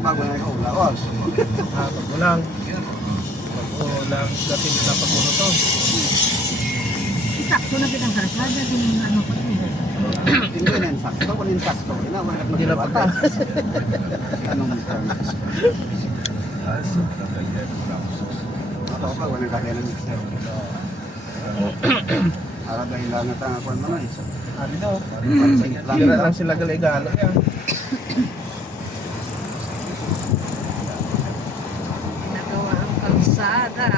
bago na ikaw, lawas. Pag-ulang. Pag-ulang. Dati na pag-ulang to. Sakto na kitang karasada, din ano ko yun. Hindi na yung sakto, kung yung sakto, Hindi na pagka. Anong term? Ako pa, walang kaya ng mixer. Para dahil lang at ang ako naman. Ano daw? Pansingit lang. Tira lang sila galigalo yan. Nagawa ang kalsada.